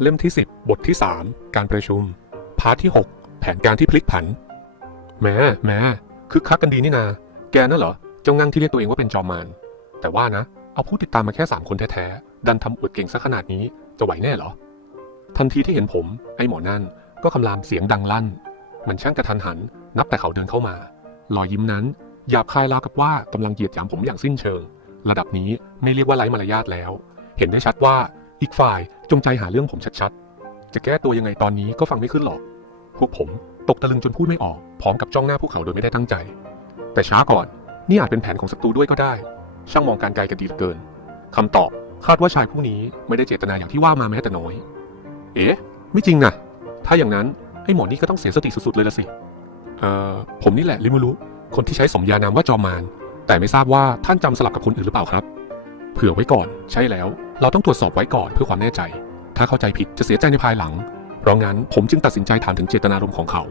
เล่มที่ 10 บทที่ 3 การประชุม พาร์ทที่ 6 แผนการที่พลิกผันแหมแหมคึกคักกันดีนี่นา แกน่ะเหรอเจ้างั่งที่เรียกตัวเองว่าเป็นจอมมารแต่ว่านะ เอาผู้ติดตามมาแค่ 3 คนแท้ๆ ดันทำอวดเก่งซะขนาดนี้จะไหวแน่เหรอ ทันทีที่เห็นผม ไอ้หมอนั่นก็คำรามเสียงดังลั่น มันช่างกระทันหัน นับแต่เขาเดินเข้ามารอยยิ้มนั้นหยาบคายราวกับว่ากำลังเหยียดหยามผมอย่างสิ้นเชิง ระดับนี้ไม่เรียกว่าไร้มารยาทแล้ว เห็นได้ชัดว่าอีกฝ่าย จงใจหาเรื่องผมชัดๆ จะแก้ตัวยังไงตอนนี้ก็ฟังไม่ขึ้นหรอก พวกผมตกตะลึงจนพูดไม่ออก พร้อมกับจ้องหน้าพวกเขาโดยไม่ได้ตั้งใจ แต่ช้าก่อน นี่อาจเป็นแผนของศัตรูด้วยก็ได้ ช่างมองการไกลกันดีเหลือเกินคำตอบคาดว่าชายผู้นี้ไม่ได้เจตนาอย่างที่ว่ามาแม้แต่น้อย เอ๊ะ ไม่จริงนะถ้าอย่างนั้นไอ้หมอนี่ก็ต้องเสียสติสุดๆเลยละสิ เอ่อ ผมนี่แหละลิมูรุ คนที่ใช้สมญานามว่าจอมารแต่ไม่ทราบว่าท่านจำสลับกับคนอื่นหรือเปล่าครับ เผื่อไว้ก่อน ใช่แล้ว เราต้องตรวจสอบไว้ก่อนเพื่อความแน่ใจ ถ้าเข้าใจผิดจะเสียใจในภายหลัง เพราะงั้นผมจึงตัดสินใจถามถึงเจตนารมณ์ของเขา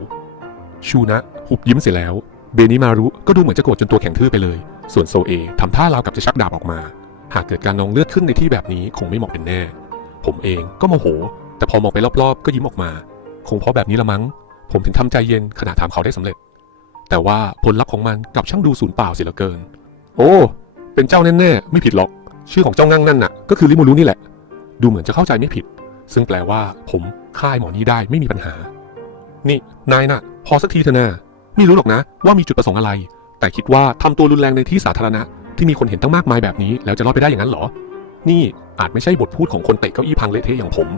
ชูนะหุบยิ้มเสียแล้ว เบนิมารุก็ดูเหมือนจะโกรธจนตัวแข็งทื่อไปเลย ส่วนโซเอทำท่าราวกับจะชักดาบออกมา หากเกิดการนองเลือดขึ้นในที่แบบนี้คงไม่เหมาะเป็นแน่ ผมเองก็โมโห แต่พอมองไปรอบๆ ก็ยิ้มออกมา คงเพราะแบบนี้ละมั้ง ผมถึงทำใจเย็นขณะถามเขาได้สำเร็จ แต่ว่าผลลัพธ์ของมันกลับช่างดูสูญเปล่าเสียเหลือเกิน โอ้ เป็นเจ้าแน่ๆไม่ผิดหรอก ชื่อของเจ้างั่งนั่นน่ะ ก็คือลิมูรุนี่แหละ ดูเหมือนจะเข้าใจไม่ผิด ซึ่งแปลว่า ผมฆ่าไอ้หมอนี่ได้ไม่มีปัญหา นี่นายน่ะ พอสักทีเถอะนะไม่รู้หรอกนะ ว่ามีจุดประสงค์อะไร แต่คิดว่าทำตัวรุนแรงในที่สาธารณะ ที่มีคนเห็นตั้งมากมายแบบนี้ แล้วจะรอดไปได้อย่างนั้นหรอ นี่อาจไม่ใช่บทพูดของคนเตะเก้าอี้พังเละเทะอย่างผม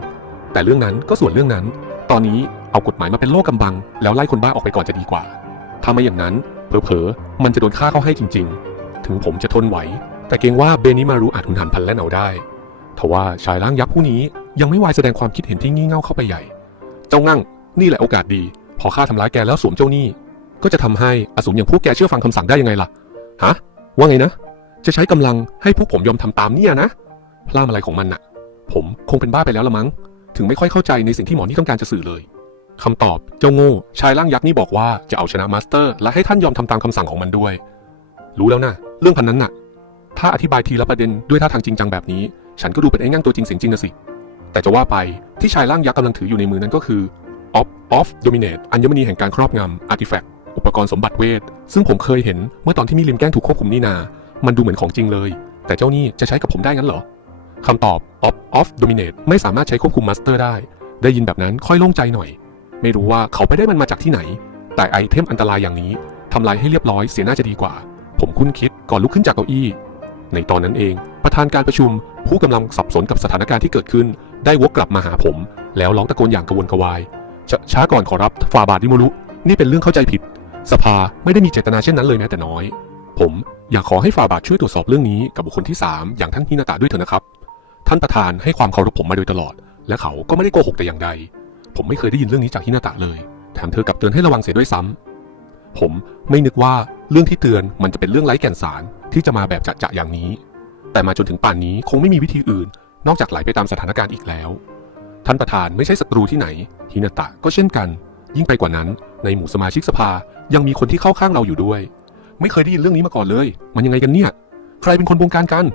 แต่เรื่องนั้นก็ส่วนเรื่องนั้น ตอนนี้เอากฎหมายมาเป็นโลกกำบัง แล้วไล่คนบ้าออกไปก่อนจะดีกว่าถ้าไม่อย่างนั้นเผลอๆมันจะโดนฆ่าเข้าให้จริง ๆ ถึงผมจะทนไหว แต่เกรงว่าเบนิมารุอาจหุนหันพันแล่นเอาได้ทว่าชายร่างยักษ์ผู้นี้ยังไม่วายแสดงความคิดเห็นที่งี่เง่าเข้าไปใหญ่ เจ้างั่งนี่แหละโอกาสดี พอข้าทำร้ายแกแล้วสวมเจ้าหนี้ก็จะทำให้อสูรอย่างพวกแกเชื่อฟังคำสั่งได้ยังไงล่ะ ฮะ ว่าไงนะ จะใช้กำลังให้พวกผมยอมทำตามเนี่ยนะ พลาดอะไรของมันน่ะ ผมคงเป็นบ้าไปแล้วละมั้ง ถึงไม่ค่อยเข้าใจในสิ่งที่หมอนี่ต้องการจะสื่อเลยคำตอบเจ้าโง่ ชายร่างยักษ์นี่บอกว่าจะเอาชนะมาสเตอร์ และให้ท่านยอมทำตามคำสั่งของมันด้วย รู้แล้วนะเรื่องพันนั้นน่ะ ถ้าอธิบายทีละประเด็นด้วยท่าทางจริงจังแบบนี้ ฉันก็ดูเป็นไอ้งั่งตัวจริงเสียงจริงนะสิ แต่จะว่าไปที่ชายร่างยักษ์กำลังถืออยู่ในมือนั้นก็คือ Off Off Dominate อัญมณีแห่งการครอบงำ Artifact อุปกรณ์สมบัติเวท ซึ่งผมเคยเห็นเมื่อตอนที่มีลิมแกล้งถูกควบคุมนี่นา มันดูเหมือนของจริงเลย แต่เจ้านี่จะใช้กับผมได้งั้นเหรอคำตอบ Off Off Dominate ไม่สามารถใช้ควบคุมมาสเตอร์ได้ ได้ยินแบบนั้นค่อยโล่งใจหน่อย ไม่รู้ว่าเขาไปได้มันมาจากที่ไหน แต่ไอเทมอันตรายอย่างนี้ทำลายให้เรียบร้อยเสียน่าจะดีกว่า ผมคุ้นคิดก่อนลุกขึ้นจากเก้าอี้ ในตอนนั้นเอง ประธานการประชุม ผู้กำลังสับสนกับสถานการณ์ที่เกิดขึ้น ได้วกกลับมาหาผม แล้วร้องตะโกนอย่างกระวนกระวายชช้าก่อนขอรับฟาบาทดิโมรุนี่เป็นเรื่องเข้าใจผิด สภาไม่ได้มีเจตนาเช่นนั้นเลยแม้แต่น้อย ผมอยากขอให้ฟาบาทช่วยตรวจสอบเรื่องนี้กับบุคคลที่ 3 อย่างท่านฮินาตะด้วยเถอะนะครับ ท่านประธานให้ความเคารพผมมาโดยตลอด และเขาก็ไม่ได้โกหกแต่อย่างใด ผมไม่เคยได้ยินเรื่องนี้จากฮินาตะเลย แถมเธอกลับเตือนให้ระวังเสียด้วยซ้ำ ผมไม่นึกว่าเรื่องที่เตือนมันจะเป็นเรื่องไร้แก่นสารที่จะมาแบบจะๆอย่างนี้ แต่มาจนถึงป่านนี้คงไม่มีวิธีอื่น นอกจากไหลไปตามสถานการณ์อีกแล้ว ท่านประธานไม่ใช่ศัตรูที่ไหนฮินาตะก็เช่นกัน ยิ่งไปกว่านั้น ในหมู่สมาชิกสภายังมีคนที่เข้าข้างเราอยู่ด้วย ไม่เคยได้ยินเรื่องนี้มาก่อนเลย มันยังไงกันเนี่ย ใครเป็นคนบงการกัน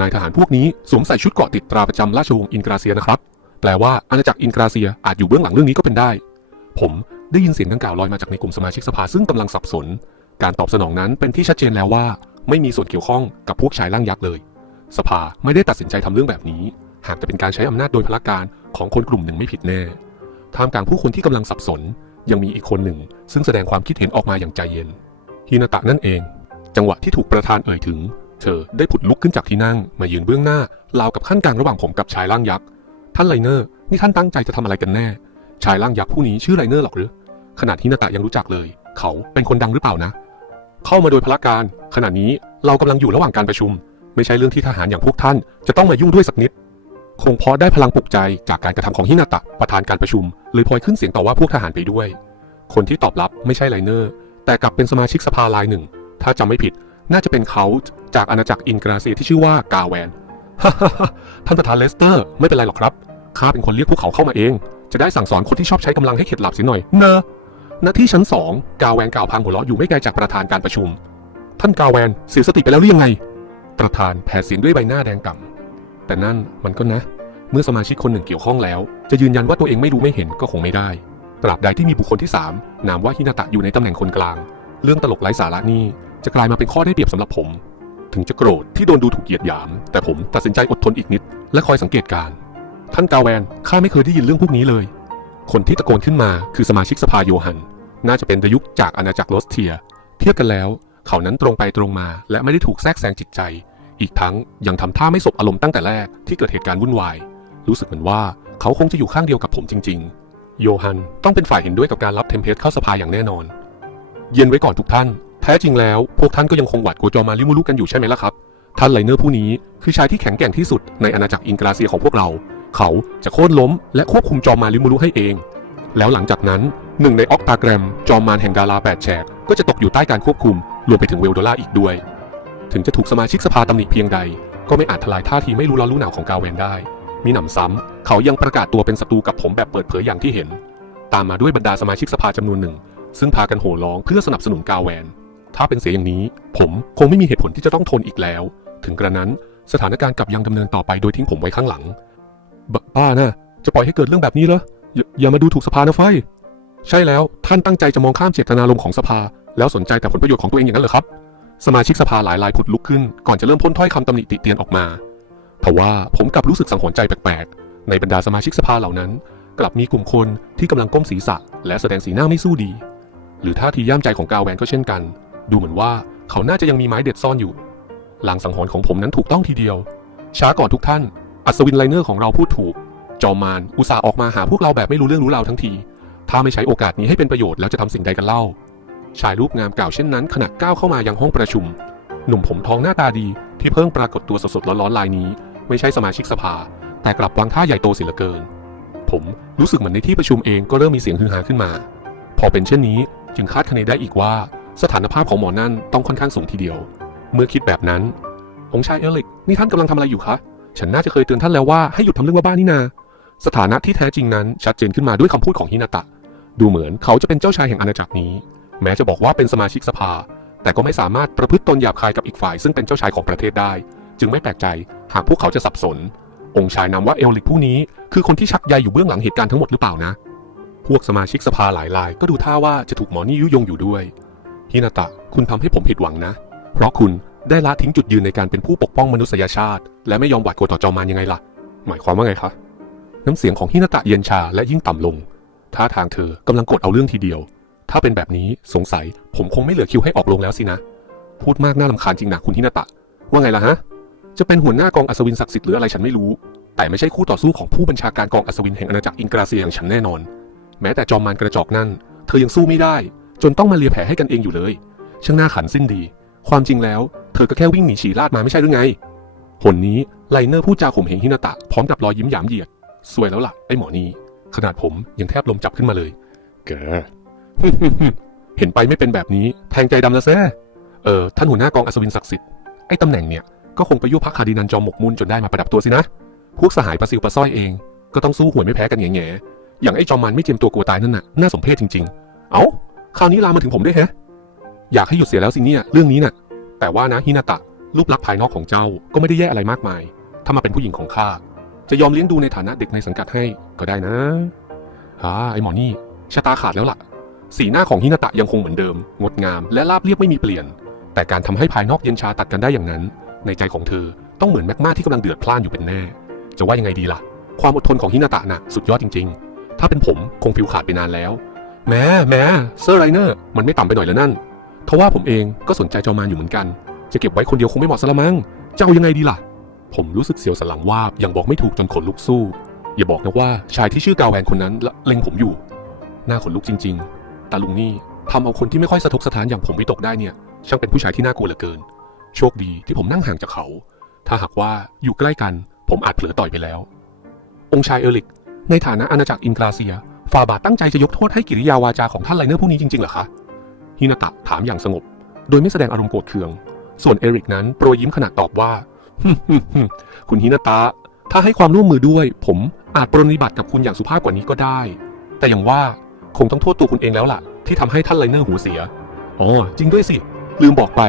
นายทหารพวกนี้สวมใส่ชุดเกราะติดตราประจำราชวงศ์อินกราเซียนะครับ แปลว่าอาณาจักรอินกราเซียอาจอยู่เบื้องหลังเรื่องนี้ก็เป็นได้ ผม ได้ยินเสียงดังกล่าวลอยมาจากในกลุ่มสมาชิกสภาซึ่งกำลังสับสน การตอบสนองนั้นเป็นที่ชัดเจนแล้วว่า ไม่มีส่วนเกี่ยวข้องกับพวกชายร่างยักษ์เลย สภาไม่ได้ตัดสินใจทำเรื่องแบบนี้ หากแต่เป็นการใช้อำนาจโดยพลการของคนกลุ่มหนึ่งไม่ผิดแน่ท่ามกลางผู้คนที่กำลังสับสน ยังมีอีกคนหนึ่ง ซึ่งแสดงความคิดเห็นออกมาอย่างใจเย็นฮินาตะนั่นเอง จังหวะที่ถูกประธานเอ่ยถึง เธอได้ผุดลุกขึ้นจากที่นั่ง มายืนเบื้องหน้าราวกับขั้นกลางระหว่างผมกับชายร่างยักษ์ท่านไลเนอร์นี่ท่านตั้งใจจะทำอะไรกันแน่ ชายร่างยักษ์ผู้นี้ชื่อไลเนอร์หรอกหรือ ขนาดฮินาตะยังรู้จักเลย เขาเป็นคนดังหรือเปล่านะ เข้ามาโดยพละการ ขณะนี้เรากำลังอยู่ระหว่างการประชุม ไม่ใช่เรื่องที่ทหารอย่างพวกท่าน จะต้องมายุ่งด้วยสักนิด คงเพราะได้พลังปลุกใจจากการกระทำของฮินาตะประธานการประชุมเลยพลอยขึ้นเสียงต่อว่าพวกทหารไปด้วย คนที่ตอบรับไม่ใช่ไลเนอร์ แต่กลับเป็นสมาชิกสภารายหนึ่ง ถ้าจำไม่ผิด น่าจะเป็นเขาจากอาณาจักรอินกราเซียที่ชื่อว่ากาแวนฮ่าท่านประธานเลสเตอร์ ไม่เป็นไรหรอกครับข้าเป็นคนเรียกพวกเขาเข้ามาเอง จะได้สั่งสอนคนที่ชอบใช้กำลังให้เข็ดหลับเสียหน่อย เนอะณที่ชั้นสองกาแวนกล่าวพังหัวเราะอยู่ไม่ไกลจากประธานการประชุม ท่านกาแวนเสียสติไปแล้วหรือยังไง ประธานแผ่เสียงด้วยใบหน้าแดงก่ำแต่นั่นมันก็นะ เมื่อสมาชิกคนหนึ่งเกี่ยวข้องแล้ว จะยืนยันว่าตัวเองไม่รู้ไม่เห็นก็คงไม่ได้ตราบใดที่มีบุคคลที่ 3 นามว่าฮินาตะอยู่ในตำแหน่งคนกลาง เรื่องตลกไร้สาระนี่จะกลายมาเป็นข้อได้เปรียบสำหรับผม ถึงจะโกรธที่โดนดูถูกเหยียดหยาม แต่ผมตัดสินใจอดทนอีกนิด และคอยสังเกตการณ์ ท่านกาแวน ข้าไม่เคยได้ยินเรื่องพวกนี้เลย คนที่ตะโกนขึ้นมาคือสมาชิกสภาโยฮัน น่าจะเป็นดยุคจากอาณาจักรโรสเทีย เทียบกันแล้ว เขานั้นตรงไปตรงมาและไม่ได้ถูกแทรกแซงจิตใจ อีกทั้งยังทำท่าไม่สบอารมณ์ตั้งแต่แรกที่เกิดเหตุการณ์วุ่นวาย รู้สึกเหมือนว่าเขาคงจะอยู่ข้างเดียวกับผมจริง ๆ โยฮันต้องเป็นฝ่ายเห็นด้วยกับการรับเทมเพลตเข้าสภาอย่างแน่นอน เย็นไว้ก่อนทุกท่าน แท้จริงแล้ว พวกท่านก็ยังคงหวาดกลัวจอมาลิมูลุกันอยู่ใช่ไหมล่ะครับท่านไลเนอร์ผู้นี้คือชายที่แข็งแกร่งที่สุดในอาณาจักรอิงกราเซียของพวกเรา เขาจะโค่นล้มและควบคุมจอมมาลิมูลุให้เอง แล้วหลังจากนั้นหนึ่งในออกตาแกรม จอมมารแห่งดาราแปดแฉกก็จะตกอยู่ใต้การควบคุม รวมไปถึงเวลโดล่าอีกด้วย ถึงจะถูกสมาชิกสภาตำหนิเพียงใด ก็ไม่อาจทลายท่าทีไม่รู้ร้อนรู้หนาวของกาเวนได้ มีหนำซ้ำเขายังประกาศตัวเป็นศัตรูกับผมแบบเปิดเผยอย่างที่เห็น ตามมาด้วยบรรดาสมาชิกสภาจำนวนหนึ่ง ซึ่งพากันโห่ร้องเพื่อสนับสนุนกาแวน ถ้าเป็นเสียอย่างนี้ ผมคงไม่มีเหตุผลที่จะต้องทนอีกแล้ว ถึงกระนั้นสถานการณ์กลับยังดำเนินต่อไปโดยทิ้งผมไว้ข้างหลัง บบ้านะจะปล่อยให้เกิดเรื่องแบบนี้เหรออย่าอย่ามาดูถูกสภานะไฟ ใช่แล้วท่านตั้งใจจะมองข้ามเจตนารมณ์ของสภา แล้วสนใจแต่ผลประโยชน์ของตัวเองอย่างนั้นเหรอครับ สมาชิกสภาหลายรายผุดลุกขึ้น ก่อนจะเริ่มพ่นถ้อยคำตำหนิติเตียนออกมาทว่าผมกลับรู้สึกสังหรณ์ใจแปลกๆ ในบรรดาสมาชิกสภาเหล่านั้น กลับมีกลุ่มคนที่กำลังก้มศีรษะ และแสดงสีหน้าไม่สู้ดี หรือท่าทีย่ามใจของกาแวนก็เช่นกัน ดูเหมือนว่าเขาน่าจะยังมีไม้เด็ดซ่อนอยู่ลางสังหรณ์ของผมนั้นถูกต้องทีเดียว ช้าก่อนทุกท่าน อัศวินไลเนอร์ของเราพูดถูก จอมมารอุตส่าห์ออกมาหาพวกเราแบบไม่รู้เรื่องรู้ราวทั้งที ถ้าไม่ใช้โอกาสนี้ให้เป็นประโยชน์แล้วจะทำสิ่งใดกันเล่า ชายรูปงามกล่าวเช่นนั้นขณะก้าวเข้ามายังห้องประชุม หนุ่มผมทองหน้าตาดี ที่เพิ่งปรากฏตัวสดๆร้อนๆลายนี้ ไม่ใช่สมาชิกสภา แต่กลับวางท่าใหญ่โตเสียเหลือเกิน ผมรู้สึกเหมือนในที่ประชุมเองก็เริ่มมีเสียงฮือฮาขึ้นมา พอเป็นเช่นนี้จึงคาดคะเนได้อีกว่า สถานภาพของหมอนั่นต้องค่อนข้างสูงทีเดียว เมื่อคิดแบบนั้นองค์ชายเอลิกนี่ท่านกำลังทำอะไรอยู่คะ ฉันน่าจะเคยเตือนท่านแล้วว่าให้หยุดทำเรื่องบ้าๆนี่นา สถานะที่แท้จริงนั้นชัดเจนขึ้นมาด้วยคำพูดของฮินาตะ ดูเหมือนเขาจะเป็นเจ้าชายแห่งอาณาจักรนี้ แม้จะบอกว่าเป็นสมาชิกสภา แต่ก็ไม่สามารถประพฤติตนหยาบคายกับอีกฝ่ายซึ่งเป็นเจ้าชายของประเทศได้ จึงไม่แปลกใจหากพวกเขาจะสับสน องค์ชายนามว่าเอลลิกผู้นี้ คือคนที่ชักใยอยู่เบื้องหลังเหตุการณ์ทั้งหมดหรือเปล่านะ พวกสมาชิกสภาหลายรายก็ดูท่าว่าจะถูกหมอนี่ยุยงอยู่ด้วยฮินาตะ คุณทำให้ผมผิดหวังนะ เพราะคุณ ได้ละทิ้งจุดยืนในการเป็นผู้ปกป้องมนุษยชาติ และไม่ยอมหวาดกลัวต่อจอมารยังไงล่ะ หมายความว่าไงคะ น้ำเสียงของฮินาตะเย็นชาและยิ่งต่ำลง ท่าทางเธอกำลังกดเอาเรื่องทีเดียว ถ้าเป็นแบบนี้สงสัยผมคงไม่เหลือคิวให้ออกลงแล้วสินะ พูดมากน่าลำคาญจริงนะคุณฮินาตะ ว่าไงล่ะฮะ จะเป็นหัวหน้ากองอัศวินศักดิ์สิทธิ์หรืออะไรฉันไม่รู้ แต่ไม่ใช่คู่ต่อสู้ของผู้บัญชาการกองอัศวินแห่งอาณาจักรอิงกราเซียอย่างฉันแน่นอน แม้แต่จอมมารกระจอกนั่น เธอยังสู้ไม่ได้ จนต้องมาเลียแผลให้กันเองอยู่เลย ช่างน่าขันสิ้นดี ความจริงแล้ว เธอก็แค่วิ่งหนีฉี่ลาดมาไม่ใช่หรือไงหนนี้ไลเนอร์พูดจาข่มเหงฮินาตะพร้อมกับรอยยิ้มหยามเหยียด สวยแล้วล่ะ ไอ้หมอนี่ขนาดผมยังแทบลมจับขึ้นมาเลย แก เห็นไปไม่เป็นแบบนี้ แทงใจดำละแซ่เออท่านหัวหน้ากองอัศวินศักดิ์สิทธิ์ ไอ้ตำแหน่งเนี่ย ก็คงไปยุพักคาดินันจอมหมกมุ่นจนได้มาประดับตัวสินะ พวกสหายประสิวประสร้อยเอง ก็ต้องสู้หวยไม่แพ้กันแง่ๆอย่างไอ้จอมมันไม่เจียมตัวกลัวตายนั่นน่ะ น่าสมเพชจริง ๆ เอ้า คราวนี้ลามมาถึงผมด้วยแฮะ อยากให้หยุดเสียแล้วสิเนี่ยเรื่องนี้น่ะ แต่ว่านะฮินาตะรูปลักษณ์ภายนอกของเจ้าก็ไม่ได้แย่อะไรมากมาย ถ้ามาเป็นผู้หญิงของข้าจะยอมเลี้ยงดูในฐานะเด็กในสังกัดให้ก็ได้นะอ่าไอหมอนี่ชะตาขาดแล้วล่ะ สีหน้าของฮินาตะยังคงเหมือนเดิม งดงาม และราบเรียบไม่มีเปลี่ยน แต่การทำให้ภายนอกเย็นชาตัดกันได้อย่างนั้น ในใจของเธอต้องเหมือนแมกมาที่กำลังเดือดพล่านอยู่เป็นแน่ จะว่ายังไงดีล่ะ ความอดทนของฮินาตะน่ะสุดยอดจริง ๆ ถ้าเป็นผมคงฟิวขาดไปนานแล้ว แม้แม้เซอร์ไรเนอร์มันไม่ต่ำไปหน่อยแล้วนั่น ทว่าผมเองก็สนใจจอมานอยู่เหมือนกัน จะเก็บไว้คนเดียวคงไม่เหมาะซะละมั้งจะเอายังไงดีล่ะ ผมรู้สึกเสียวสันหลังวาบยังบอกไม่ถูกจนขนลุกสู้ อย่าบอกนะว่าชายที่ชื่อกาแวนคนนั้นเล็งผมอยู่ หน้าขนลุกจริง ๆ แตาลุงนี่ทำเอาคนที่ไม่ค่อยสะทกสถานอย่างผมวิตกได้เนี่ย ช่างเป็นผู้ชายที่น่ากลัวเหลือเกิน โชคดีที่ผมนั่งห่างจากเขา ถ้าหากว่าอยู่ใกล้กัน ผมอาจเผลอต่อยไปแล้ว องค์ชายเอลิก ในฐานะอาณาจักรอินกราเซียฟาบาทตั้งใจจะยกโทษให้กิริยาวาจาของท่านไลเนอร์ผู้นี้จริงๆเหรอคะ ฮินาตะถามอย่างสงบ โดยไม่แสดงอารมณ์โกรธเคือง ส่วนเอริกนั้นโปรยยิ้มขณะตอบว่า คุณฮินาตะ ถ้าให้ความร่วมมือด้วย ผมอาจปรนนิบัติกับคุณอย่างสุภาพกว่านี้ก็ได้ แต่อย่างว่าคงต้องโทษตัวคุณเองแล้วล่ะ ที่ทำให้ท่านไลเนอร์หูเสีย อ๋อ จริงด้วยสิ ลืมบอกไป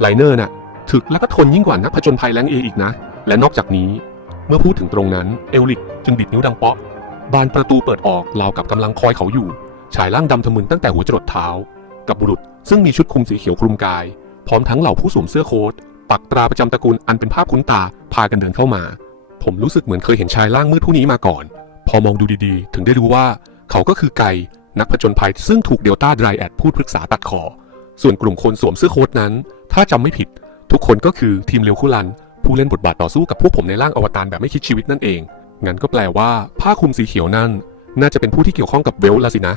ไลเนอร์น่ะ ถึกและก็ทนยิ่งกว่านักผจญภัยแรงเออีกนะ และนอกจากนี้ เมื่อพูดถึงตรงนั้น เอลิกจึงดิดนิ้วดังเปาะ บานประตูเปิดออกราวกับกำลังคอยเขาอยู่ ชายร่างดำทะมึนตั้งแต่หัวจรดเท้า กับบุรุษ ซึ่งมีชุดคลุมสีเขียวคลุมกาย พร้อมทั้งเหล่าผู้สวมเสื้อโค้ทปักตราประจำตระกูลอันเป็นภาพคุ้นตาพากันเดินเข้ามา ผมรู้สึกเหมือนเคยเห็นชายร่างมืดผู้นี้มาก่อน พอมองดูดีๆ ถึงได้รู้ว่า เขาก็คือไกนักผจญภัยซึ่งถูกเดลต้าไดรแอดพูดปรึกษาตัดคอ ส่วนกลุ่มคนสวมเสื้อโค้ทนั้น ถ้าจำไม่ผิด ทุกคนก็คือทีมเลวคุลัน ผู้เล่นบทบาทต่อสู้กับพวกผมในร่างอวตารแบบไม่คิดชีวิตนั่นเองงั้นก็แปลว่า ผ้าคลุมสีเขียวนั่น น่าจะเป็นผู้ที่เกี่ยวข้องกับเวลละสินะ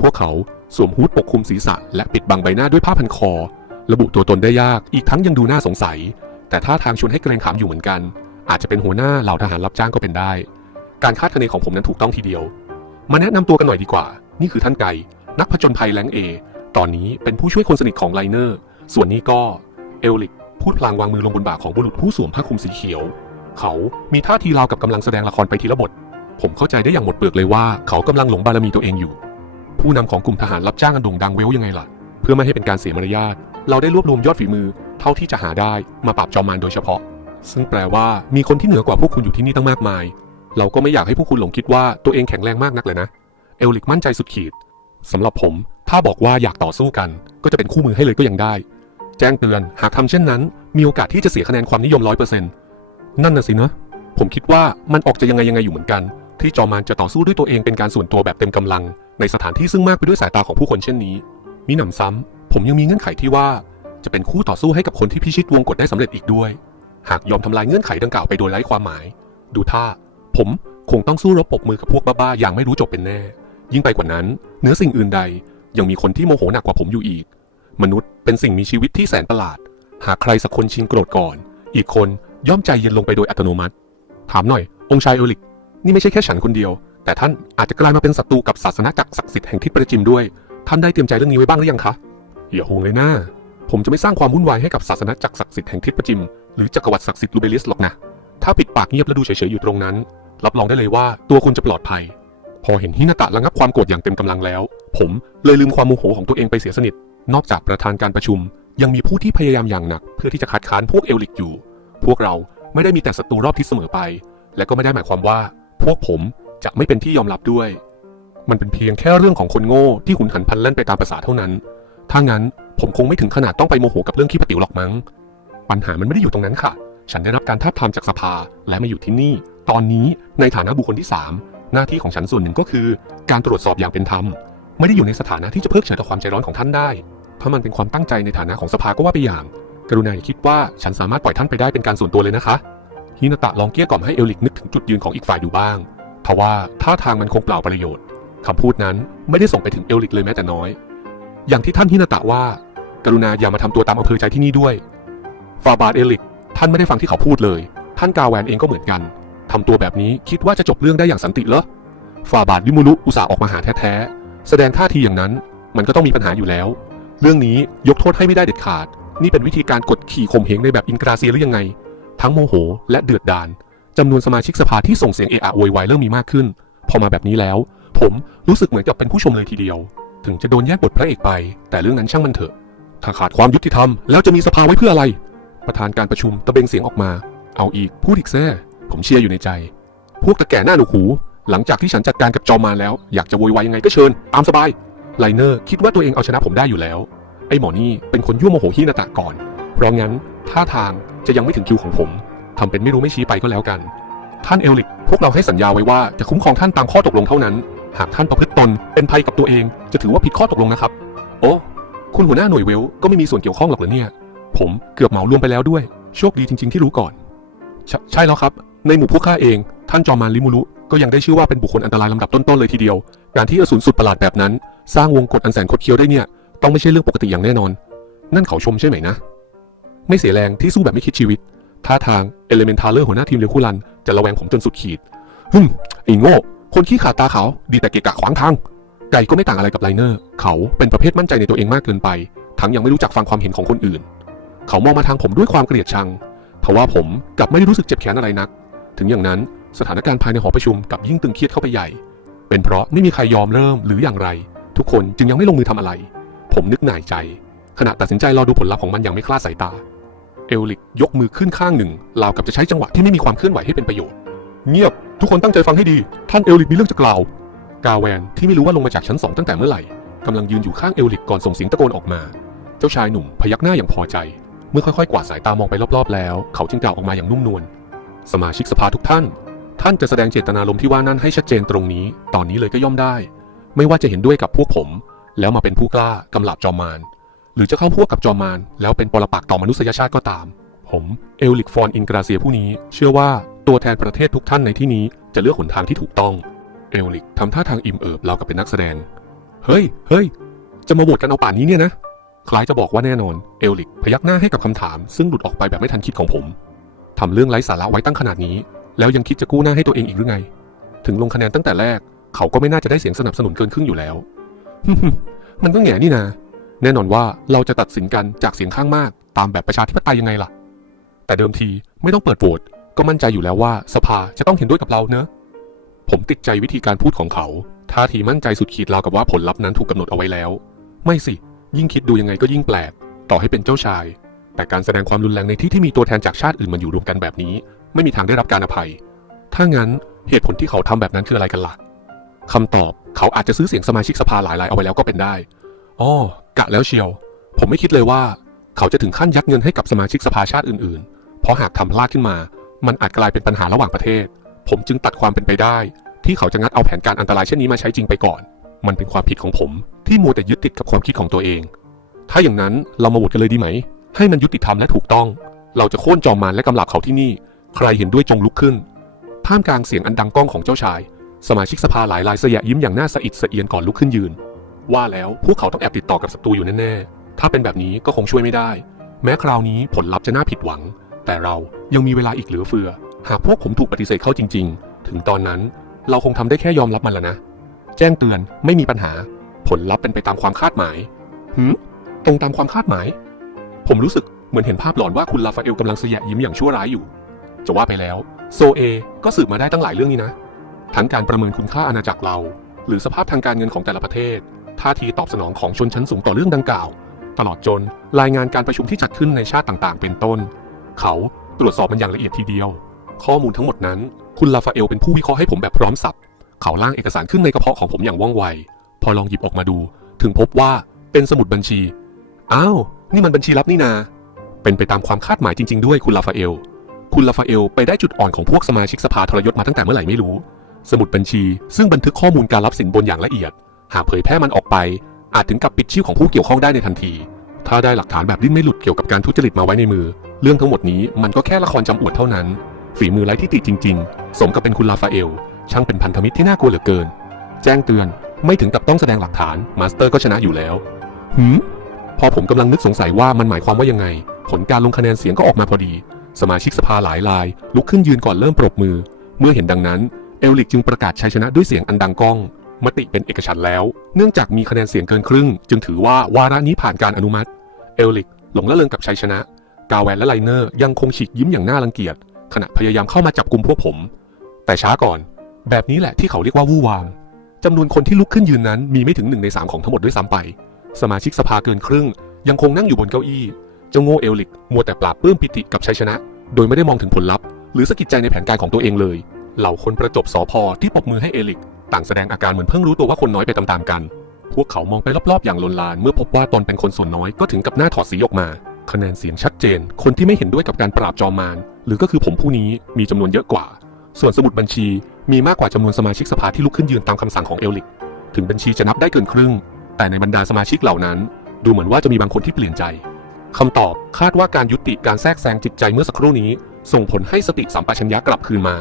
พวกเขาสวมฮูดปกคลุมศีรษะและปิดบังใบหน้าด้วยผ้าพันคอ ระบุตัวตนได้ยากอีกทั้งยังดูน่าสงสัย แต่ท่าทางชวนให้เกรงขามอยู่เหมือนกัน อาจจะเป็นหัวหน้าเหล่าทหารรับจ้างก็เป็นได้ การคาดคะเนของผมนั้นถูกต้องทีเดียว มาแนะนำตัวกันหน่อยดีกว่า นี่คือท่านไกนักผจญภัยแรงเอตอนนี้เป็นผู้ช่วยคนสนิทของไลเนอร์ ส่วนนี้ก็เอลิกพูดพลางวางมือลงบนบ่าของบุรุษผู้สวมผ้าคลุมสีเขียว เขามีท่าทีราวกับกำลังแสดงละครไปทีละบท ผมเข้าใจได้อย่างหมดเปลือกเลยว่าเขากำลังหลงบารมีตัวเองอยู่ ผู้นำของกลุ่มทหารรับจ้างอันโด่งดังเวลยังไงล่ะ เพื่อไม่ให้เป็นการเสียมารยาทเราได้รวบรวมยอดฝีมือ เท่าที่จะหาได้มาปราบจอมมารโดยเฉพาะ ซึ่งแปลว่ามีคนที่เหนือกว่าพวกคุณอยู่ที่นี่ตั้งมากมาย เราก็ไม่อยากให้พวกคุณหลงคิดว่าตัวเองแข็งแรงมากนักเลยนะ เอลลิกมั่นใจสุดขีดสำหรับผม ถ้าบอกว่าอยากต่อสู้กัน ก็จะเป็นคู่มือให้เลยก็ยังได้ แจ้งเตือนหากทำเช่นนั้น มีโอกาสที่จะเสียคะแนนความนิยมร้อยเปอร์เซ็นต์นั่นน่ะสินะ ผมคิดว่ามันออกจะยังไงยังไงอยู่เหมือนกัน ที่จอมมารจะต่อสู้ด้วยตัวเองเป็นการส่วนตัวแบบเต็มกำลัง ในสถานที่ซึ่งมากไปด้วยสายตาของผู้คนเช่นนี้ มีหนำซ้ำ ผมยังมีเงื่อนไขที่ว่า จะเป็นคู่ต่อสู้ให้กับคนที่พิชิตวงกฎได้สำเร็จอีกด้วย หากยอมทำลายเงื่อนไขดังกล่าวไปโดยไร้ความหมาย ดูท่า ผมคงต้องสู้รบปบมือกับพวกบ้าๆ อย่างไม่รู้จบเป็นแน่ ยิ่งไปกว่านั้นเหนือสิ่งอื่นใด ยังมีคนที่โมโหหนักกว่าผมอยู่อีก มนุษย์เป็นสิ่งมีชีวิตที่แสนประหลาด หากใครสักคนชิงโกรธก่อน อีกคนย่อมใจเย็นลงไปโดยอัตโนมัติ ถามหน่อย องชายเอลิก นี่ไม่ใช่แค่ฉันคนเดียว แต่ท่านอาจจะกลายมาเป็นศัตรูกับศาสนาจักรศักดิ์สิทธิ์แห่งทิศประจิมด้วย ท่านได้เตรียมใจเรื่องนี้ไว้บ้างหรือยังคะ อย่าห่วงเลยนะผมจะไม่สร้างความวุ่นวายให้กับศาสนาจักรศักดิ์สิทธิ์แห่งทิศประจิม หรือจักรวรรดิศักดิ์สิทธิ์ลูเบลิสหรอกนะ ถ้าปิดปากเงียบและดูเฉยๆอยู่ตรงนั้น รับรองได้เลยว่าตัวคุณจะปลอดภัย พอเห็นฮินาตะระงับความโกรธอย่างเต็มกำลังแล้ว ผมเลยลืมความโมโหของตัวเองไปเสียสนิท นอกจากประธานการประชุม ยังมีผู้ที่พยายามอย่างหนัก เพื่อที่จะคัดค้านพวกเอลิกอยู่ พวกเราไม่ได้มีแต่ศัตรูรอบทิศเสมอไป และก็ไม่ได้หมายความว่า พวกผม จะไม่เป็นที่ยอมรับด้วย มันเป็นเพียงแค่เรื่องของคนโง่ที่หุนหันพันแล่นไปตามภาษาเท่านั้น ถ้างั้นผมคงไม่ถึงขนาดต้องไปโมโหกับเรื่องขี้ปะติ๋วหรอกมั้ง ปัญหามันไม่ได้อยู่ตรงนั้นค่ะ ฉันได้รับการทาบทามจากสภาและมาอยู่ที่นี่ ตอนนี้ในฐานะบุคคลที่ 3 หน้าที่ของฉันส่วนหนึ่งก็คือ การตรวจสอบอย่างเป็นธรรม ไม่ได้อยู่ในสถานะที่จะเพิกเฉยต่อความใจร้อนของท่านได้ถ้าะมันเป็นความตั้งใจในฐานะของสภาก็ว่าไปอย่าง กรุณาอย่าคิดว่าฉันสามารถปล่อยท่านไปได้เป็นการส่วนตัวเลยนะคะฮินาตะลองเกลี้ยกล่อมให้เอลลิกนึกถึงจุดยืนของอีกฝ่ายดูบ้าง ทว่าท่าทางมันคงเปล่าประโยชน์คำพูดนั้นไม่ได้ส่งไปถึงเอลลิกเลยแม้แต่น้อย อย่างที่ท่านฮินาตะว่า กรุณาอย่ามาทำตัวตามอำเภอใจที่นี่ด้วยฟาบาดเอลิกท่านไม่ได้ฟังที่เขาพูดเลย ท่านกาแวนเองก็เหมือนกันทำตัวแบบนี้คิดว่าจะจบเรื่องได้อย่างสันติเหรอฟาบาดลิมูลุอุตส่าห์ออกมาหาแท้ๆแสดงท่าทีอย่างนั้น มันก็ต้องมีปัญหาอยู่แล้ว เรื่องนี้ยกโทษให้ไม่ได้เด็ดขาด นี่เป็นวิธีการกดขี่ข่มเหงในแบบอินกราเซียหรือยังไง ทั้งโมโห และเดือดดาล จำนวนสมาชิกสภาที่ส่งเสียงเอะอะโวยวายเริ่มมีมากขึ้น พอมาแบบนี้แล้ว ผมรู้สึกเหมือนกับเป็นผู้ชมเลยทีเดียว ถึงจะโดนแยกบทพระเอกไป แต่เรื่องนั้นช่างมันเถอะ ถ้าขาดความยุติธรรมแล้วจะมีสภาไว้เพื่ออะไร ประธานการประชุมตะเบงเสียงออกมา เอาอีกพูดอีกแซ่ผมเชียร์อยู่ในใจ พวกตะแก่หน้าหนูหู หลังจากที่ฉันจัดการกับจอมมาแล้ว อยากจะโวยวายยังไงก็เชิญตามสบายไลเนอร์คิดว่าตัวเองเอาชนะผมได้อยู่แล้ว ไอ้หมอนี่เป็นคนยั่วโมโหฮีนาตะก่อน เพราะงั้นท่าทางจะยังไม่ถึงคิวของผม ทำเป็นไม่รู้ไม่ชี้ไปก็แล้วกัน ท่านเอลิก พวกเราให้สัญญาไว้ว่าจะคุ้มครองท่านตามข้อตกลงเท่านั้น หากท่านประพฤติตนเป็นภัยกับตัวเอง จะถือว่าผิดข้อตกลงนะครับ โอ้ คุณหัวหน้าหน่วยเวลก็ไม่มีส่วนเกี่ยวข้องหรอกเหรอเนี่ย ผมเกือบเหมารวมไปแล้วด้วย โชคดีจริง ๆที่รู้ก่อนใชใช่แล้วครับ ในหมู่พวกข้าเอง ท่านจอมมารลิมูรุก็ยังได้ชื่อว่าเป็นบุคคลอันตรายลำดับต้นๆเลยทีเดียว การที่อสูรสุดประหลาดแบบนั้น สร้างวงกฏอันแสนคดเคี้ยวได้เนี่ยต้องไม่ใช่เรื่องปกติอย่างแน่นอน นั่นเขาชมใช่ไหมนะ ไม่เสียแรงที่สู้แบบไม่คิดชีวิต ท่าทางเอเลเมนทาเลอร์หัวหน้าทีมเรือคู่รัน จะระแวงผมจนสุดขีดฮึมไอ้โง่ คนขี้ขาดตาขาว ดีแต่เกะกะขวางทาง ไก่ก็ไม่ต่างอะไรกับไลเนอร์ เขาเป็นประเภทมั่นใจในตัวเองมากเกินไป ทั้งยังไม่รู้จักฟังความเห็นของคนอื่น เขามองมาทางผมด้วยความเกลียดชังทว่าผมกลับไม่ได้รู้สึกเจ็บแขนอะไรนัก ถึงอย่างนั้นสถานการณ์ภายในหอประชุมกับยิ่งตึงเครียดเข้าไปใหญ่ เป็นเพราะไม่มีใครยอมเริ่มหรืออย่างไร ทุกคนจึงยังไม่ลงมือทำอะไร ผมนึกหน่ายใจ ขณะตัดสินใจรอดูผลลัพธ์ของมันอย่างไม่คลาดสายตา เอลลิกยกมือขึ้นข้างหนึ่งราวกับจะใช้จังหวะที่ไม่มีความเคลื่อนไหวให้เป็นประโยชน์ เงียบ ทุกคนตั้งใจฟังให้ดี ท่านเอลลิกมีเรื่องจะกล่าว กาแวนที่ไม่รู้ว่าลงมาจากชั้นสองตั้งแต่เมื่อไหร่กำลังยืนอยู่ข้างเอลลิกก่อนส่งเสียงตะโกนออกมา เจ้าชายหนุ่มพยักหน้าอย่างพอใจ เมื่อค่อยๆ กวาดสายตามองไปรอบๆ แล้ว เขาจึงกล่าวออกมาอย่างนุ่มนวล สมาชิกสภาทุกท่าน ท่านจะแสดงเจตนารมณ์ที่ว่านั้นให้ชัดเจนตรงนี้ ตอนนี้เลยก็ย่อมได้ ไม่ว่าจะเห็นด้วยกับพวกผม แล้วมาเป็นผู้กล้ากำลับจอมมาร หรือจะเข้าพวกกับจอมมารแล้วเป็นปรปักษ์ต่อมนุษยชาติก็ตาม ผมเอลิกฟอนอินกราเซียผู้นี้ เชื่อว่าตัวแทนประเทศทุกท่านในที่นี้จะเลือกหนทางที่ถูกต้อง เอลิกทำท่าทางอิ่มเอิบราวกับเป็นนักแสดง เฮ้ย เฮ้ย จะมาโหวตกันเอาป่านนี้เนี่ยนะ คล้ายจะบอกว่าแน่นอน เอลิกพยักหน้าให้กับคำถาม ซึ่งหลุดออกไปแบบไม่ทันคิดของผม ทำเรื่องไร้สาระไว้ตั้งขนาดนี้ แล้วยังคิดจะกู้หน้าให้ตัวเองอีกหรือไง ถึงลงคะแนนตั้งแต่แรก เขาก็ไม่น่าจะได้เสียงสนับสนุนเกินครึ่งอยู่แล้ว มันก็แง่นี่นา แน่นอนว่าเราจะตัดสินกันจากเสียงข้างมาก ตามแบบประชาธิปไตยยังไงล่ะ แต่เดิมทีไม่ต้องเปิดโหวตก็มั่นใจอยู่แล้วว่าสภาจะต้องเห็นด้วยกับเราเนอะ ผมติดใจวิธีการพูดของเขาท่าทีมั่นใจสุดขีดราวกับว่าผลลัพธ์นั้นถูกกำหนดเอาไว้แล้ว ไม่สิ ยิ่งคิดดูยังไงก็ยิ่งแปลก ต่อให้เป็นเจ้าชาย แต่การแสดงความรุนแรงในที่ที่มีตัวแทนจากชาติอื่นมาอยู่รวมกันแบบนี้ ไม่มีทางได้รับการอภัย ถ้างั้นเหตุผลที่เขาทำแบบนั้นคืออะไรกันล่ะคำตอบเขาอาจจะซื้อเสียงสมาชิกสภาหลายรายเอาไว้แล้วก็เป็นได้อ้อ กะแล้วเชียว ผมไม่คิดเลยว่า เขาจะถึงขั้นยัดเงินให้กับสมาชิกสภาชาติอื่นๆ เพราะหากทำพลาดขึ้นมา มันอาจกลายเป็นปัญหาระหว่างประเทศ ผมจึงตัดความเป็นไปได้ ที่เขาจะงัดเอาแผนการอันตรายเช่นนี้มาใช้จริงไปก่อน มันเป็นความผิดของผมที่มัวแต่ยึดติดกับความคิดของตัวเอง ถ้าอย่างนั้นเรามาโหวตกันเลยดีไหม ให้มันยุติธรรมและถูกต้อง เราจะโค่นจอมมารและกำลับเขาที่นี่ ใครเห็นด้วยจงลุกขึ้น ท่ามกลางเสียงอันดังก้องของเจ้าชาย สมาชิกสภาหลายรายเสยะยิ้มอย่างน่าสะอิดสะเอียนก่อนลุกขึ้นยืน ว่าแล้วพวกเขาต้องแอบติดต่อกับศัตรูอยู่แน่ๆ ถ้าเป็นแบบนี้ก็คงช่วยไม่ได้ แม้คราวนี้ผลลัพธ์จะน่าผิดหวัง แต่เรายังมีเวลาอีกเหลือเฟือ หากพวกผมถูกปฏิเสธเข้าจริง ๆ ถึงตอนนั้นเราคงทำได้แค่ยอมรับมันแล้วนะ แจ้งเตือนไม่มีปัญหา ผลลัพธ์เป็นไปตามความคาดหมายหืมตรงตามความคาดหมาย ผมรู้สึกเหมือนเห็นภาพหลอนว่าคุณลาฟาเอลกำลังเสยะยิ้มอย่างชั่วร้ายอยู่ จะว่าไปแล้วโซเอก็สืบมาได้ตั้งหลายเรื่องนี้นะ ทั้งการประเมินคุณค่าอาณาจักรเรา หรือสภาพทางการเงินของแต่ละประเทศ ท่าทีตอบสนองของชนชั้นสูงต่อเรื่องดังกล่าว ตลอดจนรายงานการประชุมที่จัดขึ้นในชาติต่างๆ เป็นต้น เขาตรวจสอบมันอย่างละเอียดทีเดียว ข้อมูลทั้งหมดนั้น คุณลาฟาเอลเป็นผู้วิเคราะห์ให้ผมแบบพร้อมสับ เขาล่างเอกสารขึ้นในกระเพาะของผมอย่างว่องไว พอลองหยิบออกมาดู ถึงพบว่าเป็นสมุดบัญชี อ้าว นี่มันบัญชีลับนี่นา เป็นไปตามความคาดหมายจริง ๆ ด้วยคุณลาฟาเอล คุณลาฟาเอลไปได้จุดอ่อนของพวกสมาชิกสภาทรยศมาตั้งแต่เมื่อไหร่ไม่รู้ สมุดบัญชี ซึ่งบันทึกข้อมูลการรับสินบนอย่างละเอียด หากเผยแพร่มันออกไป อาจถึงกับปิดชื่อของผู้เกี่ยวข้องได้ในทันที ถ้าได้หลักฐานแบบดิ้นไม่หลุดเกี่ยวกับการทุจริตมาไว้ในมือ เรื่องทั้งหมดนี้มันก็แค่ละครจำอวดเท่านั้น ฝีมือไร้ที่ติจริง ๆ สมกับเป็นคุณลาฟาเอล ช่างเป็นพันธมิตรที่น่ากลัวเหลือเกิน แจ้งเตือนไม่ถึงกับต้องแสดงหลักฐานมาสเตอร์ก็ชนะอยู่แล้วหืมพอผมกำลังนึกสงสัยว่ามันหมายความว่ายังไง ผลการลงคะแนนเสียงก็ออกมาพอดี สมาชิกสภาหลายราย ลุกขึ้นยืนก่อนเริ่มปรบมือ เมื่อเห็นดังนั้น เอลลิกจึงประกาศชัยชนะด้วยเสียงอันดังก้อง มติเป็นเอกฉันท์แล้ว เนื่องจากมีคะแนนเสียงเกินครึ่ง จึงถือว่าวาระนี้ผ่านการอนุมัติ เอลลิกหลงละเลงกับชัยชนะ กาแวนและไลเนอร์ยังคงฉีกยิ้มอย่างน่ารังเกียจ ขณะพยายามเข้ามาจับกลุ่มพวกผม แต่ช้าก่อน แบบนี้แหละที่เขาเรียกว่าวู่วามจำนวนคนที่ลุกขึ้นยืนนั้นมีไม่ถึงหนึ่งในสามของทั้งหมดด้วยซ้ำไป สมาชิกสภาเกินครึ่ง ยังคงนั่งอยู่บนเก้าอี้เจ้าโง่เอลลิกมัวแต่ปราบปลื้มปิติกับชัยชนะ โดยไม่ได้มองถึงผลลัพธ์หรือสะกิดใจในแผนการของตัวเองเลย เหล่าคนประจบสอพอที่ปรบมือให้เอลิก ต่างแสดงอาการเหมือนเพิ่งรู้ตัวว่าคนน้อยไปตามๆกัน พวกเขามองไปรอบๆอย่างลนลาน เมื่อพบว่าตนเป็นคนส่วนน้อยก็ถึงกับหน้าถอดสีออกมา คะแนนเสียงชัดเจน คนที่ไม่เห็นด้วยกับการปราบจอมมารหรือก็คือผมผู้นี้มีจำนวนเยอะกว่า ส่วนสมุดบัญชีมีมากกว่าจำนวนสมาชิกสภาที่ลุกขึ้นยืนตามคำสั่งของเอลลิก ถึงบัญชีจะนับได้เกินครึ่ง แต่ในบรรดาสมาชิกเหล่านั้น ดูเหมือนว่าจะมีบางคนที่เปลี่ยนใจคำตอบคาดว่าการยุติการแทรกแซงจิตใจเมื่อสักครู่นี้ ส่งผลให้สติสัมปชัญญะกลับคืนมา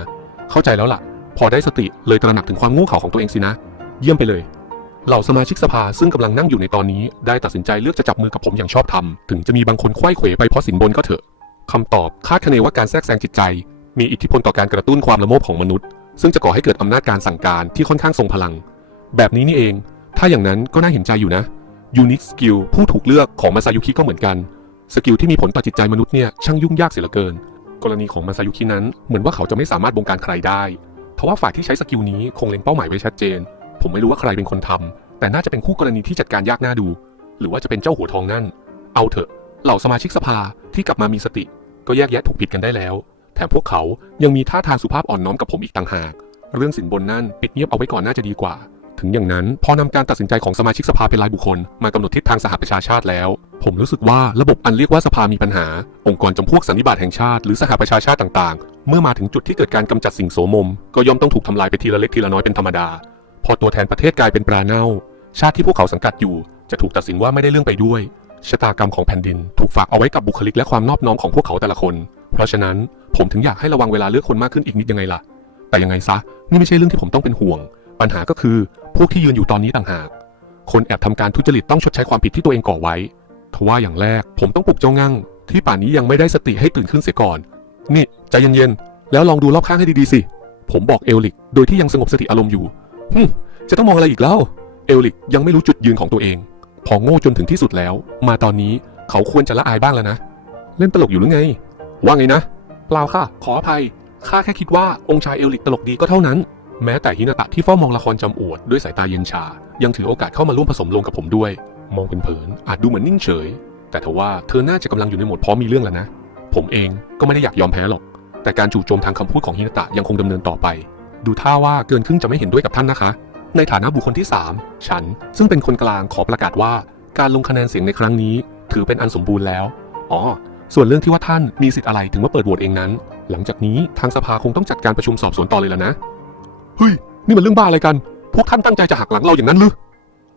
เข้าใจแล้วล่ะ พอได้สติเลยตระหนักถึงความโง่เขลาของตัวเองสินะ เยี่ยมไปเลย เหล่าสมาชิกสภาซึ่งกำลังนั่งอยู่ในตอนนี้ ได้ตัดสินใจเลือกจะจับมือกับผมอย่างชอบธรรม ถึงจะมีบางคนไขว้เขวไปเพราะสินบนก็เถอะคำตอบคาดคะเนว่าการแทรกแซงจิตใจ มีอิทธิพลต่อการกระตุ้นความละโมบของมนุษย์ ซึ่งจะก่อให้เกิดอำนาจการสั่งการที่ค่อนข้างทรงพลัง แบบนี้นี่เอง ถ้าอย่างนั้นก็น่าเห็นใจอยู่นะยูนิคสกิลผู้ถูกเลือกของมาซายุคิก็เหมือนกันสกิลที่มีผลต่อจิตใจมนุษย์เนี่ยช่างยุ่งยากเสียเหลือเกิน กรณีของมาซายุคินั้นเหมือนว่าเขาจะไม่สามารถบงการใครได้ ราะว่าฝ่ายที่ใช้สกิลนี้คงเล็งเป้าหมายไว้ชัดเจน ผมไม่รู้ว่าใครเป็นคนทำแต่น่าจะเป็นคู่กรณีที่จัดการยากหน้าดู หรือว่าจะเป็นเจ้าหัวทองนั่น เอาเถอะ เหล่าสมาชิกสภาที่กลับมามีสติ ก็แยกแยะถูกผิดกันได้แล้ว แถมพวกเขายังมีท่าทางสุภาพอ่อนน้อมกับผมอีกต่างหาก เรื่องสินบนนั่นปิดเงียบเอาไว้ก่อนน่าจะดีกว่า ถึงอย่างนั้นพอนำการตัดสินใจของสมาชิกสภาเป็นรายบุคคล มากำหนดทิศทางสหประชาชาติแล้ว ผมรู้สึกว่าระบบอันเรียกว่าสภามีปัญหา องค์กรจำพวกสันนิบาตแห่งชาติหรือสหประชาชาติต่างๆ เมื่อมาถึงจุดที่เกิดการกำจัดสิ่งโสมม ก็ย่อมต้องถูกทำลายไปทีละเล็กทีละน้อยเป็นธรรมดา พอตัวแทนประเทศกลายเป็นปลาเน่า ชาติที่พวกเขาสังกัดอยู่ จะถูกตัดสินว่าไม่ได้เรื่องไปด้วยชะตากรรมของแผ่นดิน ถูกฝากเอาไว้กับบุคลิกและความนอบน้อมของพวกเขาแต่ละคน เพราะฉะนั้นผมถึงอยากให้ระวังเวลาเลือกคนมากขึ้นอีกนิดยังไงล่ะ แต่ยังไงซะนี่ไม่ใช่เรื่องที่ผมต้องเป็นห่วง ปัญหาก็คือพวกที่ยืนอยู่ตอนนี้ต่างหาก คนแอบทำการทุจริตต้องชดใช้ความผิดที่ตัวเองก่อไว้ทว่าอย่างแรก ผมต้องปลุกเจ้างั่ง ที่ป่านนี้ยังไม่ได้สติให้ตื่นขึ้นเสียก่อน นี่ใจเย็นๆ แล้วลองดูรอบข้างให้ดีๆสิ ผมบอกเอลลิก โดยที่ยังสงบสติอารมณ์อยู่ฮึจะต้องมองอะไรอีกเล่า เอลลิกยังไม่รู้จุดยืนของตัวเอง พอโง่จนถึงที่สุดแล้ว มาตอนนี้เขาควรจะละอายบ้างแล้วนะ เล่นตลกอยู่หรือไง ว่าไงนะ เปล่าค่ะ ขออภัย ข้าแค่คิดว่าองค์ชายเอลลิกตลกดีก็เท่านั้น แม้แต่ฮินาตะที่เฝ้ามองละครจำอวดด้วยสายตาเย็นชา ยังถือโอกาสเข้ามาร่วมผสมลงกับผมด้วย มองเป็นเผินอาจดูเหมือนนิ่งเฉย แต่ทว่าเธอน่าจะกำลังอยู่ในโหมดพร้อมมีเรื่องแล้วนะ ผมเองก็ไม่ได้อยากยอมแพ้หรอก แต่การจู่โจมทางคำพูดของฮินาตะยังคงดำเนินต่อไป ดูท่าว่าเกินครึ่งจะไม่เห็นด้วยกับท่านนะคะ ในฐานะบุคคลที่ 3 ฉันซึ่งเป็นคนกลางขอประกาศว่า การลงคะแนนเสียงในครั้งนี้ ถือเป็นอันสมบูรณ์แล้ว อ๋อ ส่วนเรื่องที่ว่าท่านมีสิทธิ์อะไรถึงมาเปิดโหวตเองนั้น หลังจากนี้ทางสภาคงต้องจัดการประชุมสอบสวนต่อเลยแล้วนะ เฮ้ย นี่มันเรื่องบ้าอะไรกัน พวกท่านตั้งใจจะหักหลังเราอย่างนั้นหรือ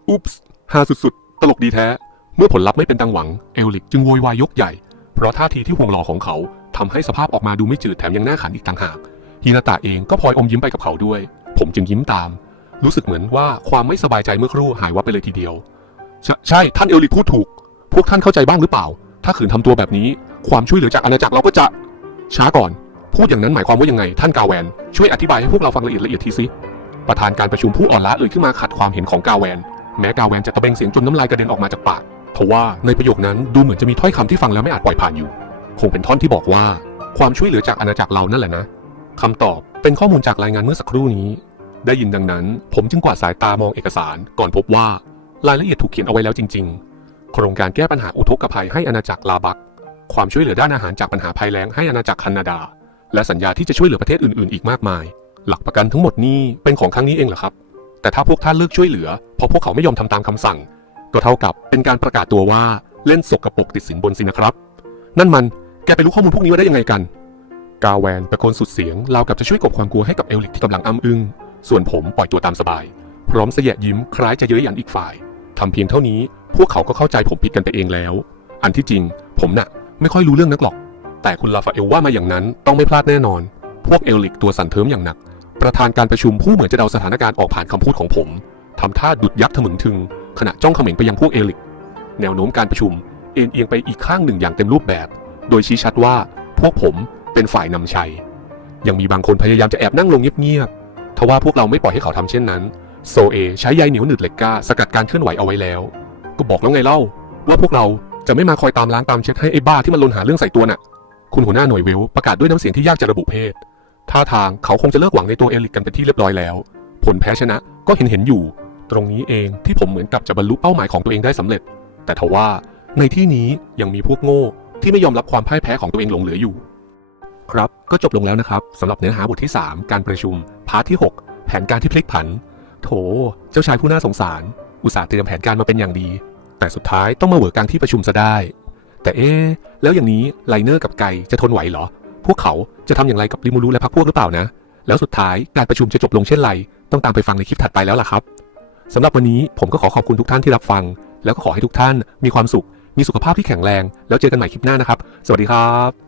อุ๊ปส์ฮาสุดๆ ตลกดีแท้ เมื่อผลลัพธ์ไม่เป็นดังหวัง เอลลิกจึงโวยวายยกใหญ่ เพราะท่าทีที่ห่วงหล่อของเขาทำให้สภาพออกมาดูไม่จืดแถมยังน่าขันอีกต่างหาก ฮินาตะเองก็พลอยอมยิ้มไปกับเขาด้วย ผมจึงยิ้มตาม รู้สึกเหมือนว่าความไม่สบายใจเมื่อครู่หายวับไปเลยทีเดียว ใช่ใช่ ท่านเอลลิกพูดถูก พวกท่านเข้าใจบ้างหรือเปล่า ถ้าขืนทำตัวแบบนี้ ความช่วยเหลือจากอาณาจักรเราก็จะ ช้าก่อน พูดอย่างนั้นหมายความว่ายังไง ท่านกาแวน ช่วยอธิบายให้พวกเราฟังละเอียดละเอียดทีสิประธานการประชุมผู้อ่อนล้าเอ่ยขึ้นมาขัดความเห็นของกาแวน แม้กาแวนจะตะเบงเสียงจนน้ำลายกระเด็นออกมาจากปากทว่าในประโยคนั้นดูเหมือนจะมีถ้อยคำที่ฟังแล้วไม่อาจปล่อยผ่านอยู่ คงเป็นท่อนที่บอกว่า ความช่วยเหลือจากอาณาจักรเรานั่นแหละนะคำตอบเป็นข้อมูลจากรายงานเมื่อสักครู่นี้ ได้ยินดังนั้น ผมจึงกวาดสายตามองเอกสาร ก่อนพบว่ารายละเอียดถูกเขียนเอาไว้แล้วจริง ๆ โครงการแก้ปัญหาอุทกภัยให้อาณาจักรลาบัก ความช่วยเหลือด้านอาหารจากปัญหาภัยแล้งให้อาณาจักรแคนาดา และสัญญาที่จะช่วยเหลือประเทศอื่นๆ อีกมากมาย หลักประกันทั้งหมดนี้เป็นของครั้งนี้เองเหรอครับ แต่ถ้าพวกท่านเลือกช่วยเหลือเพราะพวกเขาไม่ยอมทำตามคำสั่ง ก็เท่ากับเป็นการประกาศตัวว่าเล่นสกปรกติดสินบนสินะครับ นั่นมันแกไปรู้ข้อมูลพวกนี้มาได้ยังไงกัน กาแวนตะโกนสุดเสียงราวกับจะช่วยกบความกลัวให้กับเอลลิกที่กำลังอ้ำอึ้งส่วนผมปล่อยตัวตามสบาย พร้อมเสยะยิ้มคล้ายจะเย้ยหยันอีกฝ่ายทำเพียงเท่านี้ พวกเขาก็เข้าใจผมผิดกันไปเองแล้ว อันที่จริง ผมน่ะ ไม่ค่อยรู้เรื่องนักหรอก แต่คุณลาฟาเอลว่ามาอย่างนั้นต้องไม่พลาดแน่นอน พวกเอลิกตัวสั่นเทิมอย่างหนัก ประธานการประชุมผู้เหมือนจะเดาสถานการณ์ออกผ่านคำพูดของผมทำท่าดุดยักษ์ถมึงถึง ขณะจ้องเขม็งไปยังพวกเอลิก แนวโน้มการประชุมเอ็นเอียงไปอีกข้างหนึ่งอย่างเต็มรูปแบบ โดยชี้ชัดว่าพวกผมเป็นฝ่ายนำชัย ยังมีบางคนพยายามจะแอบนั่งลงเงียบๆทว่าพวกเราไม่ปล่อยให้เขาทำเช่นนั้น โซเอ ใช้ใยเหนียวหนึดเหล็กก้าสกัดการเคลื่อนไหวเอาไว้แล้ว ก็บอกแล้วไงเล่า ว่าพวกเราจะไม่มาคอยตามล้างตามเช็ดให้ไอ้บ้าที่มันลนหาเรื่องใส่ตัวน่ะ คุณหัวหน้าหน่วยเวลประกาศด้วยน้ำเสียงที่ยากจะระบุเพศ ท่าทางเขาคงจะเลิกหวังในตัวเอลิกกันเป็นที่เรียบร้อยแล้ว ผลแพ้ชนะก็เห็นเห็นอยู่ ตรงนี้เองที่ผมเหมือนกับจะบรรลุเป้าหมายของตัวเองได้สำเร็จ แต่ทว่าในที่นี้ยังมีพวกโง่ที่ไม่ยอมรับความพ่ายแพ้ของตัวเองหลงเหลืออยู่ ครับก็จบลงแล้วนะครับสำหรับเนื้อหาบทที่ 3 การประชุมพาร์ทที่ 6 แผนการที่พลิกผัน โถ เจ้าชายผู้น่าสงสาร อุตส่าห์เตรียมแผนการมาเป็นอย่างดี แต่สุดท้ายต้องมาเหวอกลางที่ประชุมซะได้ แต่เอ๊แล้วอย่างนี้ไลเนอร์กับไก่จะทนไหวเหรอ พวกเขาจะทำอย่างไรกับริมูรุและพระพวกหรือเปล่านะ แล้วสุดท้ายการประชุมจะจบลงเช่นไร ต้องตามไปฟังในคลิปถัดไปแล้วล่ะครับสำหรับวันนี้ผมก็ขอขอบคุณทุกท่านที่รับฟัง แล้วก็ขอให้ทุกท่านมีความสุข มีสุขภาพที่แข็งแรง แล้วเจอกันใหม่คลิปหน้านะครับ สวัสดีครับ